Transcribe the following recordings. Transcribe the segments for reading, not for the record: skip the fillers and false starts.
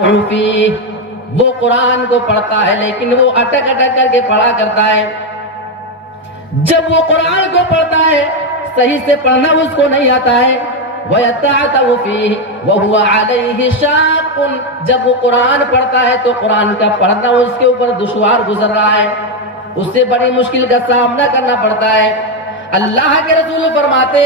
وہ قرآن کو پڑھتا ہے لیکن وہ اٹک اٹک کر کے پڑھا کرتا ہے. جب وہ قرآن کو پڑھتا ہے صحیح سے پڑھنا اس کو نہیں آتا ہے. وَيَتَعْتَوْ فِيهِ وَهُوَ عَلَيْهِ شَاقٌ جب وہ قرآن پڑھتا ہے تو قرآن کا پڑھنا اس کے اوپر دشوار گزر رہا ہے, اس سے بڑی مشکل کا سامنا کرنا پڑتا ہے. اللہ کے رسول فرماتے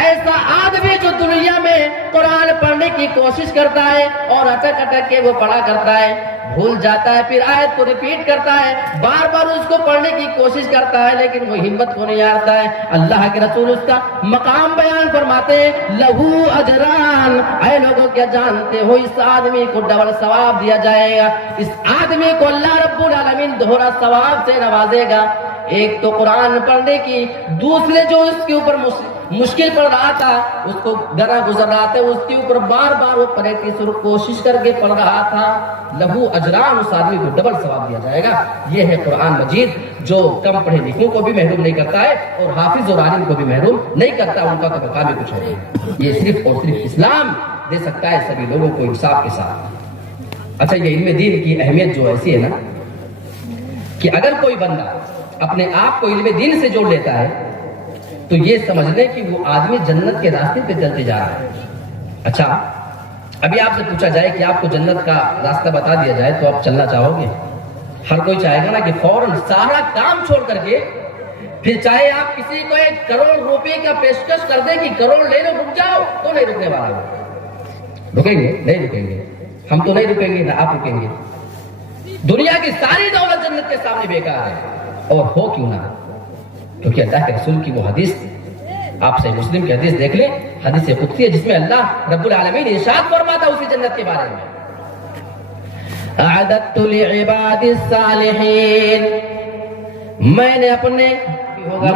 ایسا آدمی جو دنیا میں قرآن پڑھنے کی کوشش کرتا ہے اور اٹک اٹک کے وہ پڑھا کرتا ہے, بھول جاتا ہے, پھر آیت کو ریپیٹ کرتا ہے, بار بار اس کو پڑھنے کی کوشش کرتا ہے لیکن وہ ہمت کو نہیں آتا ہے. اللہ کے رسول اس کا مقام بیان فرماتے لہو اجران, اے لوگوں کیا جانتے ہو اس آدمی کو ڈبل ثواب دیا جائے گا. اس آدمی کو اللہ رب العالمین دوہرا ثواب سے نوازے گا. ایک تو قرآن پڑھنے کی, دوسرے جو اس کے اوپر مشکل پڑ رہا تھا, اس کو گرا گزر رہا تھا, اس کے اوپر بار بار وہ پریکٹس اور کوشش کر کے پڑھ رہا تھا, لہو اجران, اس آدمی کو ڈبل ثواب دیا جائے گا. یہ ہے قرآن مجید جو کم پڑھے لکھوں کو بھی محروم نہیں کرتا ہے اور حافظ اور عالم کو بھی محروم نہیں کرتا. ان کا تو مقام ہی کچھ ہے. یہ صرف اور صرف اسلام دے سکتا ہے سبھی لوگوں کو انصاف کے ساتھ. اچھا, یہ علم دین کی اہمیت جو ایسی ہے نا کہ اگر کوئی بندہ اپنے آپ کو علم دین سے جوڑ لیتا ہے تو یہ سمجھ لیں کہ وہ آدمی جنت کے راستے پہ چلتے جا رہا ہے. اچھا, ابھی آپ سے پوچھا جائے کہ آپ کو جنت کا راستہ بتا دیا جائے تو آپ چلنا چاہو گے؟ ہر کوئی چاہے گا نا کہ فوراً سارا کام چھوڑ کر کے, پھر چاہے آپ کسی کو 1 کروڑ روپے کا پیشکش کر دیں کہ کروڑ لے لو رک جاؤ, تو نہیں رکنے والا ہو. رکیں گے؟ نہیں رکیں گے. ہم تو نہیں رکیں گے, نہ آپ رکیں گے. دنیا کی ساری دولت جنت کے سامنے بیکار ہے, اور ہو کیوں نہ, کیونکہ اللہ کے رسول کی وہ حدیث, آپ صحیح مسلم کی حدیث دیکھ لیں, حدیث قدسی ہے جس میں اللہ رب العالمین ارشاد فرماتا اسی جنت کے بارے میں, اعددت لعباد الصالحین, میں نے اپنے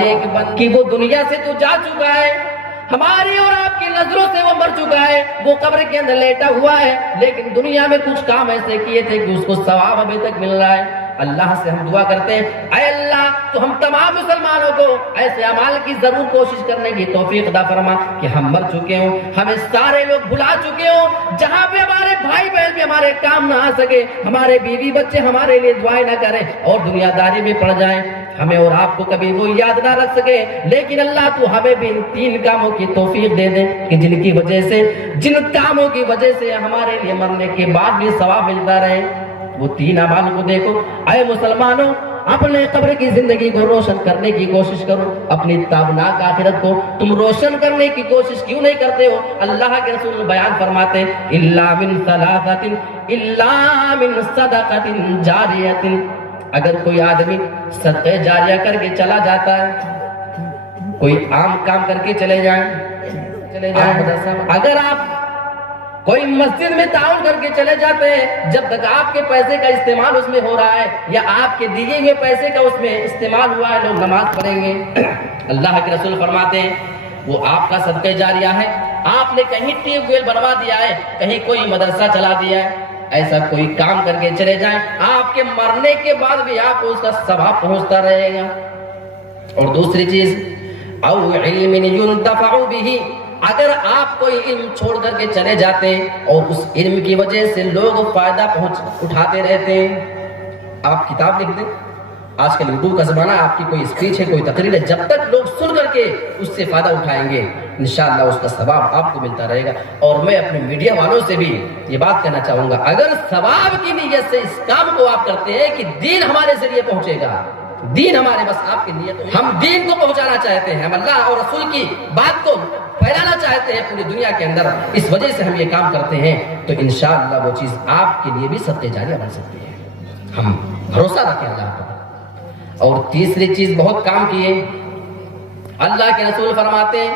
نیک بند کی, وہ دنیا سے تو جا چکا ہے, ہماری اور آپ کی نظروں سے وہ مر چکا ہے, وہ قبر کے اندر لیٹا ہوا ہے, لیکن دنیا میں کچھ کام ایسے کیے تھے کہ اس کو ثواب ابھی تک مل رہا ہے. اللہ سے ہم دعا کرتے ہیں اے اللہ تو ہم تمام مسلمانوں کو ایسے اعمال کی ضرور کوشش کرنے کی توفیق عطا فرما کہ ہم مر چکے ہوں, ہمیں سارے لوگ بھلا چکے ہوں, جہاں پہ ہمارے بھائی بہن بھی ہمارے کام نہ آ سکے, ہمارے بیوی بچے ہمارے لیے دعائیں نہ کریں اور دنیا داری میں پڑ جائیں, ہمیں اور آپ کو کبھی وہ یاد نہ رکھ سکے, لیکن اللہ تو ہمیں بھی ان 3 کاموں کی توفیق دے دے کہ جن کی وجہ سے, جن کاموں کی وجہ سے ہمارے لیے مرنے کے بعد بھی ثواب ملتا رہے. وہ 3 اعمال کو دیکھو. اے مسلمانوں, اپنے قبر کی زندگی کو روشن کرنے کی کوشش کرو, اپنی تابناک آخرت کو تم روشن کرنے کی کوشش کیوں نہیں کرتے ہو؟ اللہ کے رسول بیان فرماتے الا من ثلاثۃ الا من صدقۃ جاریۃ, اگر کوئی آدمی صدقہ جاریہ کر کے چلا جاتا ہے, کوئی عام کام کر کے چلے جائیں, اگر آپ کوئی مسجد میں تعاون کر کے چلے جاتے ہیں, جب تک آپ کے پیسے کا استعمال اس میں ہو رہا ہے یا آپ کے دیے ہوئے پیسے کا اس میں استعمال ہوا ہے, لوگ نماز پڑھیں گے. اللہ کے رسول فرماتے ہیں وہ آپ کا صدقہ جاریہ ہے. آپ نے کہیں ٹیوب ویل بنوا دیا ہے, کہیں کوئی مدرسہ چلا دیا ہے, ایسا کوئی کام کر کے چلے جائیں, آپ کے مرنے کے بعد بھی آپ کو اس کا ثواب پہنچتا رہے گا. اور دوسری چیز او علم ينتفع به, اگر آپ کوئی علم چھوڑ کر کے چلے جاتے اور اس علم کی وجہ سے لوگ فائدہ اٹھاتے رہتے ہیں, آپ کتاب لکھ دیں, آج کل یوٹیوب کا زمانہ, آپ کی کوئی اسپیچ ہے, کوئی تقریر ہے, جب تک لوگ سن کر کے اس سے فائدہ اٹھائیں گے انشاءاللہ اس کا ثواب آپ کو ملتا رہے گا. اور میں اپنے میڈیا والوں سے بھی یہ بات کہنا چاہوں گا, اگر ثواب کی نیت سے اس کام کو آپ کرتے ہیں کہ دین ہمارے ذریعے پہنچے گا, دین ہمارے بس آپ کی نیت, ہم دین کو پہنچانا چاہتے ہیں, ہم اللہ اور رسول کی بات کو پھیلانا چاہتے ہیں پوری دنیا کے اندر, اس وجہ سے ہم یہ کام کرتے ہیں, تو انشاءاللہ وہ چیز آپ کے لیے بھی صدقہ جاریہ بن سکتی ہے. ہم بھروسہ رکھیں اللہ پر. اور تیسری چیز بہت کام کیے, اللہ کے رسول فرماتے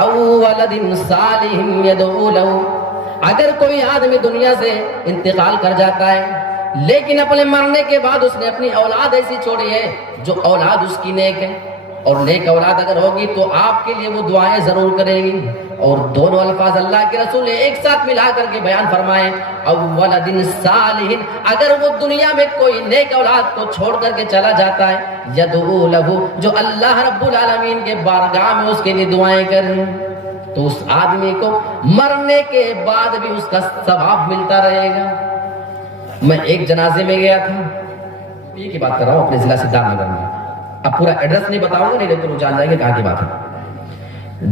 او ولد صالح يدعو له, اگر کوئی آدمی دنیا سے انتقال کر جاتا ہے لیکن اپنے مرنے کے بعد اس نے اپنی اولاد ایسی چھوڑی ہے جو اولاد اس کی نیک ہے, اور نیک اولاد اگر ہوگی تو آپ کے لیے وہ دعائیں ضرور کرے گی. اور دونوں الفاظ اللہ کے رسول نے ایک ساتھ ملا کر کے بیان فرمائے او ولد صالح, اگر وہ دنیا میں کوئی نیک اولاد کو چھوڑ کر کے چلا جاتا ہے, یدعو له, جو اللہ رب العالمین کے بارگاہ میں اس کے لیے دعائیں کریں. تو اس آدمی کو مرنے کے بعد بھی اس کا ثواب ملتا رہے گا۔ میں ایک جنازے میں گیا تھا، یہ کی بات کر رہا ہوں اپنے ضلع سدھارتھ نگر میں، اب پورا ایڈریس نہیں بتاؤں گا، نہیں تو وہ جان جائیں گے کہاں کی بات ہے۔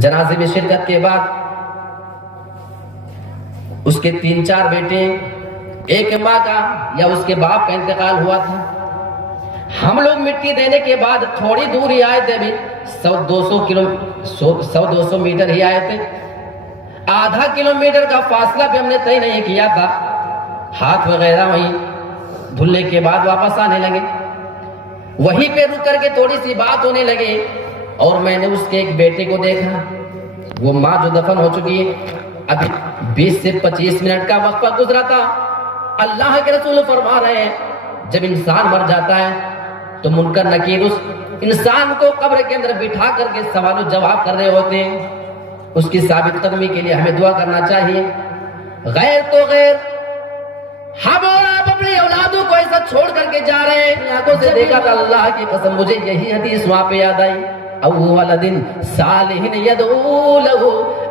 جنازے میں شرکت کے بعد اس کے 3-4 بیٹے، ایک ماں کا یا اس کے باپ کا انتقال ہوا تھا۔ ہم لوگ مٹی دینے کے بعد تھوڑی دور ہی آئے تھے، ابھی 100-200 میٹر ہی آئے تھے، آدھا کلومیٹر کا فاصلہ بھی ہم نے طے نہیں کیا تھا، ہاتھ وغیرہ وہیں دھلنے کے بعد واپس آنے لگے، وہیں پہ رک کر کے تھوڑی سی بات ہونے لگے، اور میں نے اس کے ایک بیٹے کو دیکھا، وہ ماں جو دفن ہو چکی ہے، ابھی 20 سے 25 منٹ کا وقفہ گزرا تھا۔ اللہ کے رسول فرما رہے ہیں جب انسان مر جاتا ہے تو منکر نکیر اس انسان کو قبر کے اندر بٹھا کر کے سوال و جواب کر رہے ہوتے ہیں، اس کی ثابت قدمی کے لیے ہمیں دعا کرنا چاہیے۔ غیر تو غیر ہم اور آپ اپنی اولادوں کو ایسا چھوڑ کر کے جا رہے ہیں، آنکھوں سے دیکھا تھا، اللہ کی قسم مجھے یہی حدیث وہاں پہ یاد آئی، اول دن صالح یدعو لہ،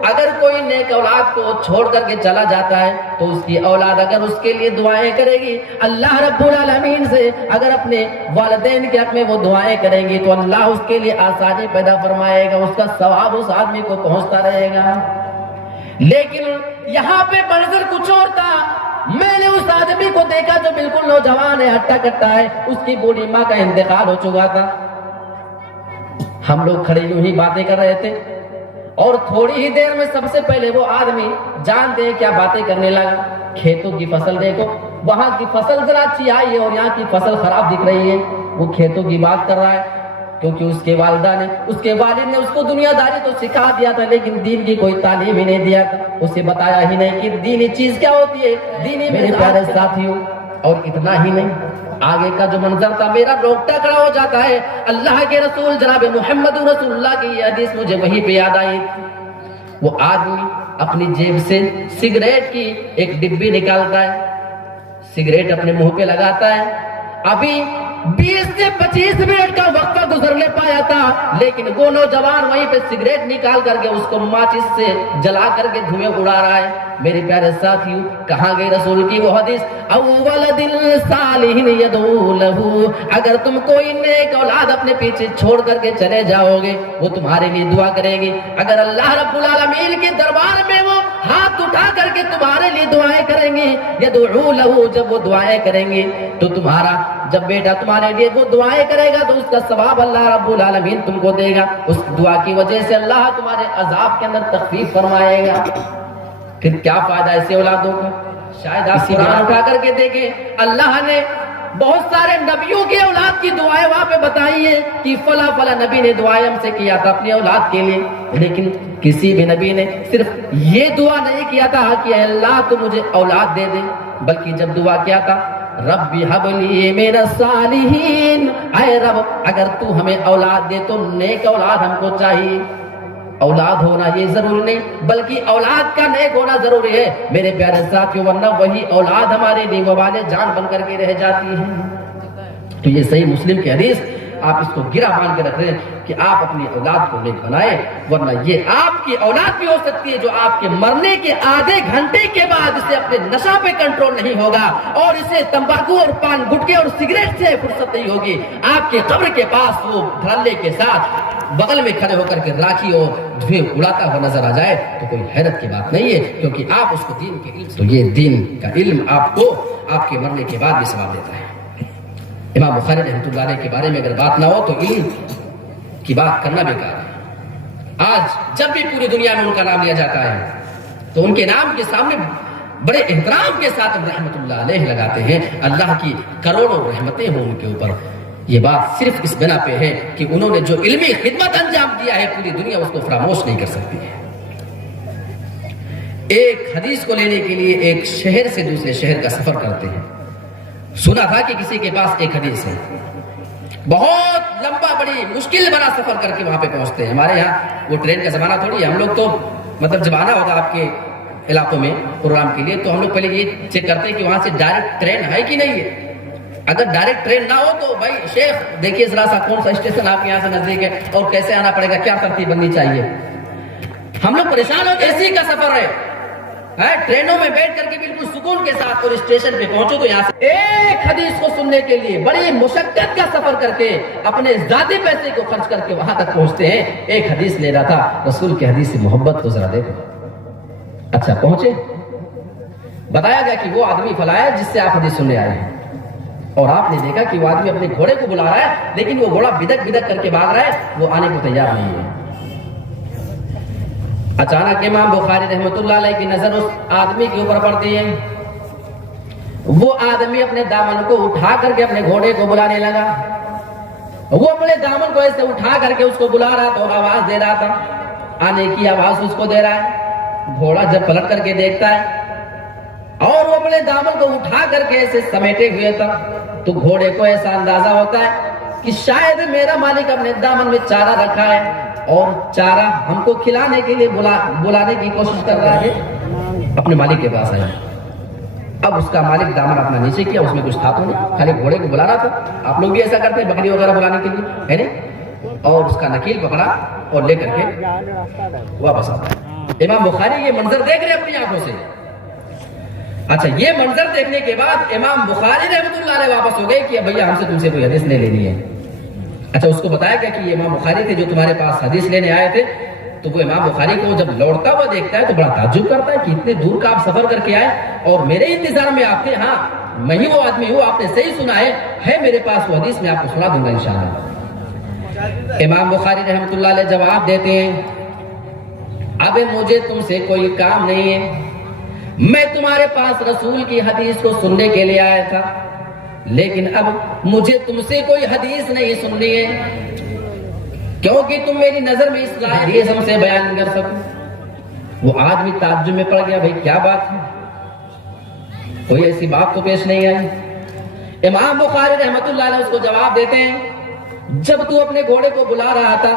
اگر کوئی نیک اولاد کو چھوڑ کر کے چلا جاتا ہے تو اس کی اولاد اگر اس کے لیے دعائیں کرے گی اللہ رب العالمین سے، اگر اپنے والدین کے حق میں وہ دعائیں کریں گی تو اللہ اس کے لیے آسانی پیدا فرمائے گا، اس کا ثواب اس آدمی کو پہنچتا رہے گا۔ لیکن یہاں پہ منظر کچھ اور تھا، میں نے اس آدمی کو دیکھا جو بالکل نوجوان ہے، ہٹا کٹا ہے، اس کی بوڑھی ماں کا انتقال ہو چکا تھا۔ ہم لوگ کھڑے یوں ہی باتیں کر رہے تھے، اور تھوڑی ہی دیر میں سب سے پہلے وہ آدمی جانتے ہیں کیا باتیں کرنے لگا، کھیتوں کی فصل دیکھو، وہاں کی فصل ذرا اچھی آئی ہے اور یہاں کی فصل خراب دکھ رہی ہے، وہ کھیتوں کی بات کر رہا ہے، کیونکہ اس کے والدہ نے، اس کے والد نے اس کو دنیا داری تو سکھا دیا تھا لیکن دین کی کوئی تعلیم ہی نہیں دیا تھا، اسے بتایا ہی نہیں کہ دینی چیز کیا ہوتی ہے، دینی میرے پیارے ساتھیوں۔ اور اتنا ہی نہیں، آگے کا جو منظر تھا میرا روکٹا کھڑا ہو جاتا ہے، اللہ کے رسول جناب محمد رسول اللہ کی یہ حدیث مجھے وہی پہ یاد آئی۔ وہ آدمی اپنی جیب سے سگریٹ کی ایک ڈبی نکالتا ہے، سگریٹ اپنے منہ پہ لگاتا ہے، ابھی 20 سے 25 منٹ کا وقفہ گزرنے پایا تھا، لیکن وہ نوجوان وہیں پہ سگریٹ نکال کر کے اس کو ماچس سے جلا کر کے دھوئیں اڑا رہا ہے۔ میرے پیارے ساتھیوں، کہاں گئی رسول کی وہ حدیث، اول دل صالح یدعو لہ، اگر تم کوئی نیک اولاد اپنے پیچھے چھوڑ کر کے چلے جاؤ گے وہ تمہارے لیے دعا کرے گی، اگر اللہ رب العالمین کے دربار میں وہ ہاتھ اٹھا کر کے تمہارے لیے دعائیں کریں گے، یدعو لہ، جب وہ دعائیں کریں گے تو تمہارا جب بیٹا تمہارے لیے وہ دعائیں کرے گا تو اس کا ثواب اللہ رب العالمین تم کو دے گا، اس دعا کی وجہ سے اللہ تمہارے عذاب کے اندر تخفیف فرمائے گا۔ پھر کیا فائدہ ایسے اولادوں کا؟ شاید آپ قرآن اٹھا کر کے دیکھیں، اللہ نے بہت سارے نبیوں کی اولاد کی دعائیں وہاں پہ بتائی ہیں کہ فلاں فلاں نبی نے دعائیں ہم سے کیا تھا اپنی اولاد کے لیے، لیکن کسی بھی نبی نے صرف یہ دعا نہیں کیا تھا کہ اے اللہ تو مجھے اولاد دے دے، بلکہ جب دعا کیا تھا رب هب لی من الصالحین، اے رب اگر تو ہمیں اولاد دے تو نیک اولاد ہم کو چاہیے، اولاد ہونا یہ ضروری نہیں بلکہ اولاد کا نیک ہونا ضروری ہے میرے پیارے ساتھیوں، ورنہ وہی اولاد ہمارے لیے وبال جان بن کر کے رہ جاتی ہے۔ تو یہ صحیح مسلم کی حدیث، آپ اس کو گرا مان کے رکھ رہے ہیں کہ آپ اپنی اولاد کو نیک بنائیں، ورنہ یہ آپ کی اولاد بھی ہو سکتی ہے جو آپ کے مرنے کے آدھے گھنٹے کے بعد اسے اپنے نشہ پہ کنٹرول نہیں ہوگا اور اسے تمباکو اور پان گٹکے اور سگریٹ سے فرصت نہیں ہوگی، آپ کے قبر کے پاس وہ دھڑلے کے ساتھ بغل میں کھڑے ہو کر کے راکھی اور دھوئیں اڑاتا ہوا نظر آ جائے تو کوئی حیرت کی بات نہیں ہے، کیونکہ آپ اس کو دین کے علم، تو یہ دین کا علم آپ کو آپ کے مرنے کے بعد بھی ثواب دیتا ہے۔ امام بخاری رحمۃ اللہ علیہ کے بارے میں اگر بات نہ ہو تو علم کی بات کرنا بیکار ہے۔ آج جب بھی پوری دنیا میں ان کا نام لیا جاتا ہے تو ان کے نام کے سامنے بڑے احترام کے ساتھ رحمۃ اللہ علیہ لگاتے ہیں، اللہ کی کروڑوں رحمتیں ہوں ان کے اوپر۔ یہ بات صرف اس بنا پہ ہے کہ انہوں نے جو علمی خدمت انجام دیا ہے پوری دنیا اس کو فراموش نہیں کر سکتی ہے۔ ایک حدیث کو لینے کے لیے ایک شہر سے دوسرے شہر کا سفر کرتے ہیں، سنا تھا کہ کسی کے پاس ایک حدیث ہے، بہت لمبا بڑی مشکل بنا سفر کر کے وہاں پہ پہنچتے ہیں۔ ہمارے یہاں وہ ٹرین کا زمانہ تھوڑی ہے، ہم لوگ تو مطلب جب آنا ہوتا آپ کے علاقوں میں پروگرام کے لیے تو ہم لوگ پہلے یہ چیک کرتے ہیں کہ وہاں سے ڈائریکٹ ٹرین ہے کہ نہیں ہے، اگر ڈائریکٹ ٹرین نہ ہو تو بھائی شیخ دیکھیے ذرا سا کون سا اسٹیشن آپ کے یہاں سے نزدیک ہے اور کیسے آنا پڑے گا، کیا ترتیب بننی چاہیے۔ ہم لوگ پریشان ہو کے اے سی کا سفر ہے، ٹرینوں میں بیٹھ کر کے بالکل سکون کے ساتھ، اور اسٹیشن پہ پہنچو تو یہاں سے ایک حدیث کو سننے کے لیے بڑی مشقت کا سفر کر کے اپنے ذاتی پیسے کو خرچ کر کے وہاں تک پہنچتے ہیں۔ ایک حدیث لے رہا تھا، رسول کی حدیث سے محبت تو ذرا دیکھو۔ اچھا پہنچے، بتایا گیا کہ وہ آدمی فلاں ہے جس سے آپ حدیث سننے آئے ہیں، اور آپ نے دیکھا کہ وہ آدمی اپنے گھوڑے کو بلا رہا ہے، لیکن وہ گھوڑا بدک بدک کر کے بھاگ رہا ہے، وہ آنے کو تیار نہیں ہے۔ اچانک امام بخاری رحمۃ اللہ علیہ کی نظر اس آدمی کے اوپر پڑتی ہے۔ وہ آدمی اپنے دامن کو اٹھا کر کے اپنے گھوڑے کو بلانے لگا۔ وہ اپنے دامن کو ایسے اٹھا کر کے اس کو بلا رہا تھا اور آواز دے رہا تھا، آنے کی آواز اس کو دے رہا ہے۔ گھوڑا جب پلٹ کر کے دیکھتا ہے اور وہ اپنے دامن کو اٹھا کر کے ایسے سمیٹے ہوئے تھا، تو گھوڑے کو ایسا اندازہ ہوتا ہے کہ شاید میرا مالک اپنے دامن میں چارہ رکھا ہے اور چارہ ہم کو کھلانے کے لیے بلانے کی کوشش کر رہا ہے۔ اپنے مالک کے پاس آیا، اب اس کا مالک دامن اپنا نیچے کیا، اس میں کچھ تھا تو نہیں، خالی گھوڑے کو بلا رہا تھا۔ آپ لوگ بھی ایسا کرتے ہیں بکری وغیرہ بلانے کے لیے، ہے نہیں؟ اور اس کا نکیل پکڑا اور لے کر کے واپس آتا ہے۔ امام بخاری یہ منظر دیکھ رہے اپنی آنکھوں سے۔ اچھا یہ منظر دیکھنے کے بعد امام بخاری رحمۃ اللہ علیہ واپس ہو گئے کہ بھیا ہم سے تم سے کوئی حدیث نہیں لینی ہے۔ اچھا اس کو بتایا گیا کہ یہ امام بخاری تھے جو تمہارے پاس حدیث لینے آئے تھے۔ تو وہ امام بخاری کو جب لوٹتا ہوا دیکھتا ہے تو بڑا تعجب کرتا ہے کہ اتنے دور کا آپ سفر کر کے آئے اور میرے انتظار میں آپ تھے۔ ہاں میں ہی وہ آدمی ہوں، آپ نے صحیح سنا ہے میرے پاس وہ حدیث، میں آپ کو سنا دوں گا انشاءاللہ۔ امام بخاری رحمۃ اللہ علیہ جواب دیتے ہیں، اب مجھے تم سے کوئی کام نہیں ہے، میں تمہارے پاس رسول کی حدیث کو سننے کے لیے آیا تھا، لیکن اب مجھے تم سے کوئی حدیث نہیں سننی ہے، کیونکہ تم میری نظر میں اس لائق حدیث ہم سے بیان کر سکو۔ وہ آدمی تعجب میں پڑ گیا، بھائی کیا بات ہے، کوئی ایسی بات تو پیش نہیں آئی۔ امام بخاری رحمۃ اللہ علیہ اس کو جواب دیتے ہیں، جب تو اپنے گھوڑے کو بلا رہا تھا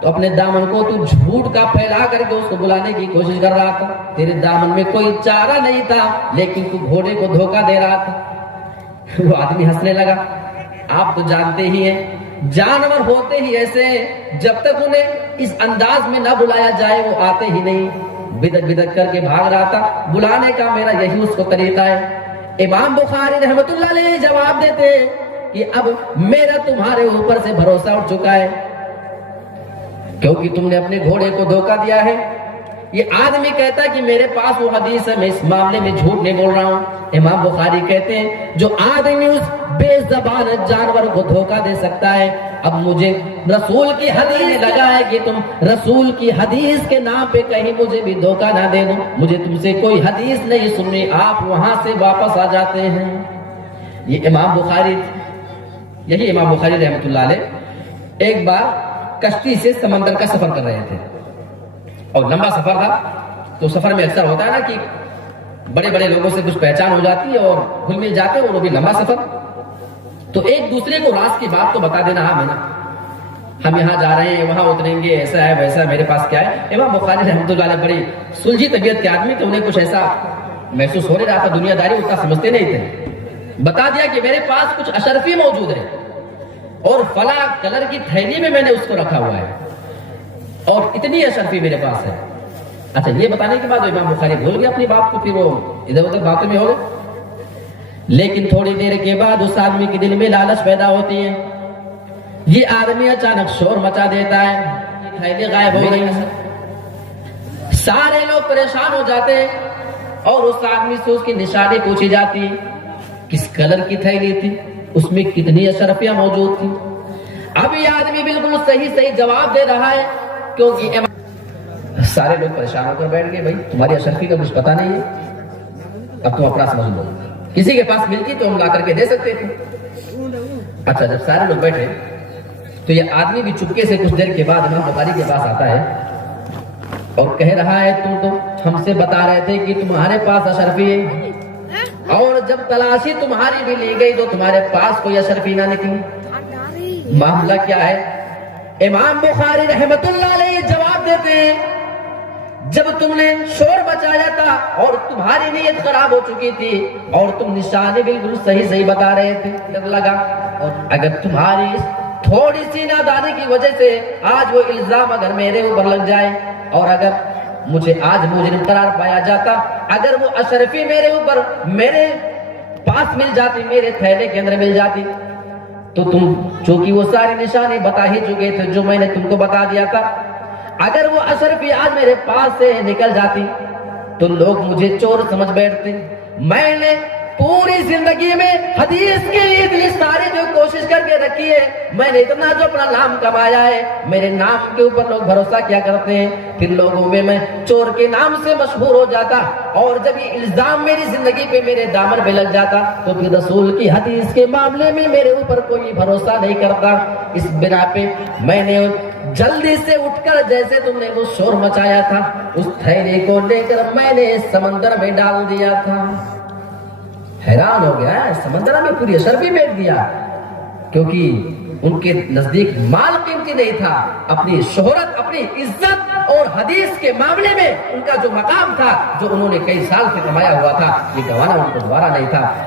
تو اپنے دامن کو تو جھوٹ کا پھیلا کر کے اس کو بلانے کی کوشش کر رہا تھا، تیرے دامن میں کوئی چارہ نہیں تھا، لیکن تو گھوڑے کو دھوکہ دے رہا تھا۔ وہ آدمی ہنسنے لگا، آپ تو جانتے ہی ہیں جانور ہوتے ہی ایسے ہیں، جب تک انہیں اس انداز میں نہ بلایا جائے وہ آتے ہی نہیں۔ بدک بدک کر کے بھاگ رہا تھا، بلانے کا میرا یہی اس کو طریقہ ہے۔ امام بخاری رحمۃ اللہ علیہ جواب دیتے کہ اب میرا تمہارے اوپر سے بھروسہ اٹھ چکا ہے، کیونکہ تم نے اپنے گھوڑے کو دھوکہ دیا ہے۔ یہ آدمی کہتا ہے کہ میرے پاس وہ حدیث ہے، میں اس معاملے میں جھوٹ نہیں بول رہا ہوں۔ امام بخاری کہتے ہیں جو آدمی اس بے زبان جانور کو دھوکہ دے سکتا ہے، اب مجھے رسول کی حدیث لگا ہے کہ تم رسول کی حدیث کے نام پہ کہیں مجھے بھی دھوکہ نہ دے دو، مجھے تم سے کوئی حدیث نہیں سننی، آپ وہاں سے واپس آ جاتے ہیں۔ یہ امام بخاری، یہی امام بخاری رحمۃ اللہ علیہ ایک بار کشتی سے سمندر کا سفر کر رہے تھے، اور لمبا سفر تھا، تو سفر میں اکثر ہوتا ہے نا کہ بڑے بڑے لوگوں سے کچھ پہچان ہو جاتی ہے اور گھل مل جاتے ہیں، اور وہ بھی لمبا سفر، تو ایک دوسرے کو راز کی بات تو بتا دینا، ہاں میں ہم یہاں جا رہے ہیں، وہاں اتریں گے، ایسا ہے ویسا ہے، میرے پاس کیا ہے۔ امام بخاری رحمۃ اللہ علیہ بڑی سلجھی طبیعت کے آدمی تھے، انہیں کچھ ایسا محسوس ہو رہا تھا، دنیا داری اتنا سمجھتے نہیں تھے، بتا دیا کہ میرے پاس کچھ اشرفی موجود ہے اور فلاں کلر کی تھیلی میں نے اس کو رکھا ہوا ہے اور اتنی اشرفی میرے پاس ہے۔ اچھا یہ بتانے کے بعد امام بخاری بھول گیا اپنی بات کو، پھر وہ ادھر ادھر باتوں میں ہو گئے۔ لیکن تھوڑی دیر کے بعد اس آدمی کے دل میں لالچ پیدا ہوتی ہے، یہ آدمی اچانک شور مچا دیتا ہے، تھیلی غائب ہو گئی، سارے لوگ پریشان ہو جاتے ہیں اور اس آدمی سے اس کی نشانی پوچھی جاتی ہے، کس کلر کی تھیلی تھی، اس میں کتنی اشرفیاں موجود تھی۔ اب یہ آدمی بالکل صحیح جواب دے رہا ہے، کیونکہ سارے لوگ پریشان ہو کر بیٹھ گئے، بھائی تمہاری اشرفی کا کچھ پتا نہیں ہے، اب تم اپنا سمجھ لو، کسی کے پاس ملتی تو ہم لا کر کے دے سکتے تھے۔ اچھا جب سارے لوگ بیٹھے تو یہ آدمی بھی چپکے سے کچھ دیر کے بعد امام بخاری کے پاس آتا ہے اور کہہ رہا ہے تم تو ہم سے بتا رہے تھے کہ تمہارے پاس اشرفی ہے، اور جب تلاشی تمہاری بھی لی گئی تو تمہارے پاس کوئی اشرفی نہ نکلی، معاملہ کیا ہے؟ امام بخاری رحمت اللہ علیہ جواب دیتے ہیں جب تم نے شور بچایا تھا اور تمہاری نیت خراب ہو چکی تھی اور تم نشانے بالکل صحیح بتا رہے تھے، ڈر لگا، اور اگر تمہاری تھوڑی سی نادانی کی وجہ سے آج وہ الزام اگر میرے اوپر لگ جائے، اور اگر مجھے آج مجرم قرار پایا جاتا، اگر وہ اشرفی میرے اوپر میرے پاس مل جاتی، میرے تھیلے کے اندر مل جاتی، تو تم چونکہ وہ ساری نشانی بتا ہی چکے تھے جو میں نے تم کو بتا دیا تھا، اگر وہ اشرفی آج میرے پاس سے نکل جاتی تو لوگ مجھے چور سمجھ بیٹھتے۔ میں نے پوری زندگی میں حدیث کے لیے اتنی ساری جو کوشش کر کے رکھی ہے، میں نے اتنا جو اپنا نام کمایا ہے، میرے نام کے اوپر لوگ بھروسہ کیا کرتے ہیں، پھر لوگوں میں چور کے نام سے مشہور ہو جاتا، اور جب یہ الزام میری زندگی پہ میرے دامن پہ لگ جاتا تو پھر رسول کی حدیث کے معاملے میں میرے اوپر کوئی بھروسہ نہیں کرتا۔ اس بنا پہ میں نے جلدی سے اٹھ کر، جیسے تم نے وہ شور مچایا تھا، اس تھیلے کو لے کر میں نے سمندر میں ڈال دیا تھا۔ حیران ہو گیا ہے، سمندر میں پوری اشرفی بیچ دیا، کیونکہ ان کے نزدیک مال قیمتی نہیں تھا، اپنی شہرت، اپنی عزت اور حدیث کے معاملے میں ان کا جو مقام تھا، جو انہوں نے کئی سال سے کمایا ہوا تھا، یہ گنوانا ان کو دوبارہ نہیں تھا۔